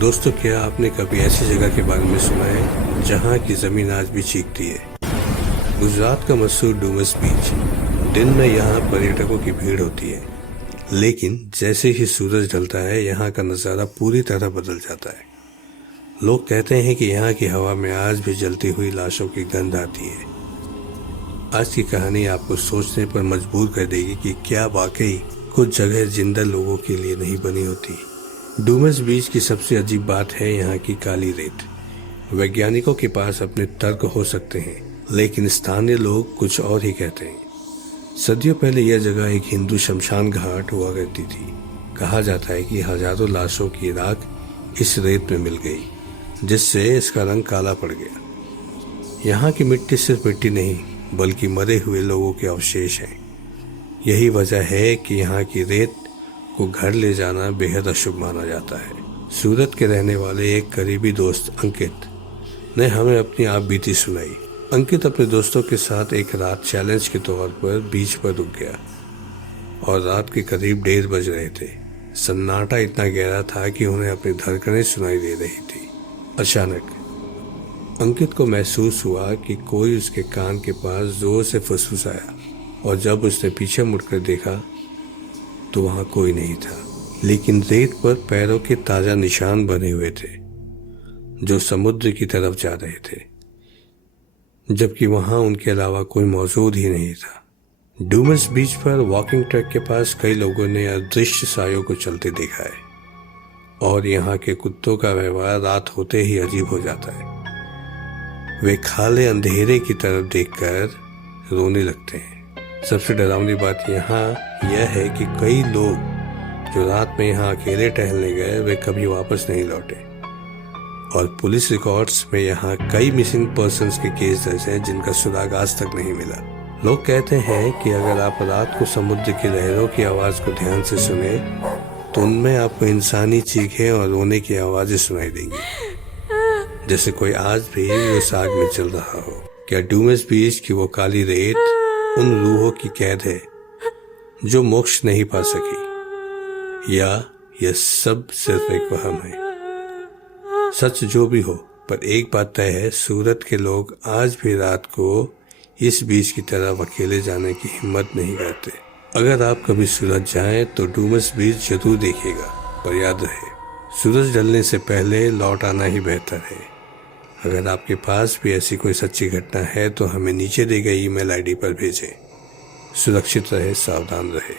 दोस्तों, क्या आपने कभी ऐसी जगह के बारे में सुना है जहाँ की ज़मीन आज भी चीखती है? गुजरात का मशहूर डूमस बीच। दिन में यहाँ पर्यटकों की भीड़ होती है, लेकिन जैसे ही सूरज ढलता है यहाँ का नज़ारा पूरी तरह बदल जाता है। लोग कहते हैं कि यहाँ की हवा में आज भी जलती हुई लाशों की गंध आती है। आज की कहानी आपको सोचने पर मजबूर कर देगी कि क्या वाकई कुछ जगह जिंदा लोगों के लिए नहीं बनी होती। डूमस बीच की सबसे अजीब बात है यहाँ की काली रेत। वैज्ञानिकों के पास अपने तर्क हो सकते हैं, लेकिन स्थानीय लोग कुछ और ही कहते हैं। सदियों पहले यह जगह एक हिंदू शमशान घाट हुआ करती थी। कहा जाता है कि हजारों लाशों की राख इस रेत में मिल गई, जिससे इसका रंग काला पड़ गया। यहाँ की मिट्टी सिर्फ मिट्टी नहीं, बल्कि मरे हुए लोगों के अवशेष हैं। यही वजह है कि यहाँ की रेत को घर ले जाना बेहद अशुभ माना जाता है। सूरत के रहने वाले एक करीबी दोस्त अंकित ने हमें अपनी आप बीती सुनाई। अंकित अपने दोस्तों के साथ एक रात चैलेंज के तौर पर बीच पर रुक गया और रात के करीब 1:30 बज रहे थे। सन्नाटा इतना गहरा था कि उन्हें अपनी धड़कनें सुनाई दे रही थी। अचानक अंकित को महसूस हुआ कि कोई उसके कान के पास जोर से फुसफुसाया, और जब उसने पीछे मुड़कर देखा तो वहां कोई नहीं था, लेकिन रेत पर पैरों के ताजा निशान बने हुए थे जो समुद्र की तरफ जा रहे थे, जबकि वहां उनके अलावा कोई मौजूद ही नहीं था। डूमस बीच पर वॉकिंग ट्रैक के पास कई लोगों ने अदृश्य सायों को चलते देखा है, और यहाँ के कुत्तों का व्यवहार रात होते ही अजीब हो जाता है। वे खाले अंधेरे की तरफ देखकर रोने लगते हैं। सबसे डरावनी बात यहाँ यह है कि कई लोग जो रात में यहाँ अकेले टहलने गए वे कभी वापस नहीं लौटे, और पुलिस रिकॉर्ड्स में यहाँ कई मिसिंग पर्सन्स के केस दर्ज हैं जिनका सुराग आज तक नहीं मिला। लोग कहते हैं कि अगर आप रात को समुद्र की लहरों की आवाज़ को ध्यान से सुने तो उनमें आपको इंसानी चीखें और रोने की आवाज़ें सुनाई देंगी, जैसे कोई आज भी उस आग में चल रहा हो। क्या डूमस बीच की वो काली रेत उन रूहों की कैद है जो मोक्ष नहीं पा सकी, या यह सब सिर्फ एक वहम है? सच जो भी हो, पर एक बात तय है, सूरत के लोग आज भी रात को इस बीच की तरफ अकेले जाने की हिम्मत नहीं करते। अगर आप कभी सूरत जाएं तो डूमस बीच जरूर देखिएगा, पर याद रहे सूरज ढलने से पहले लौट आना ही बेहतर है। अगर आपके पास भी ऐसी कोई सच्ची घटना है तो हमें नीचे दी गई ईमेल आईडी पर भेजें। सुरक्षित रहे, सावधान रहे।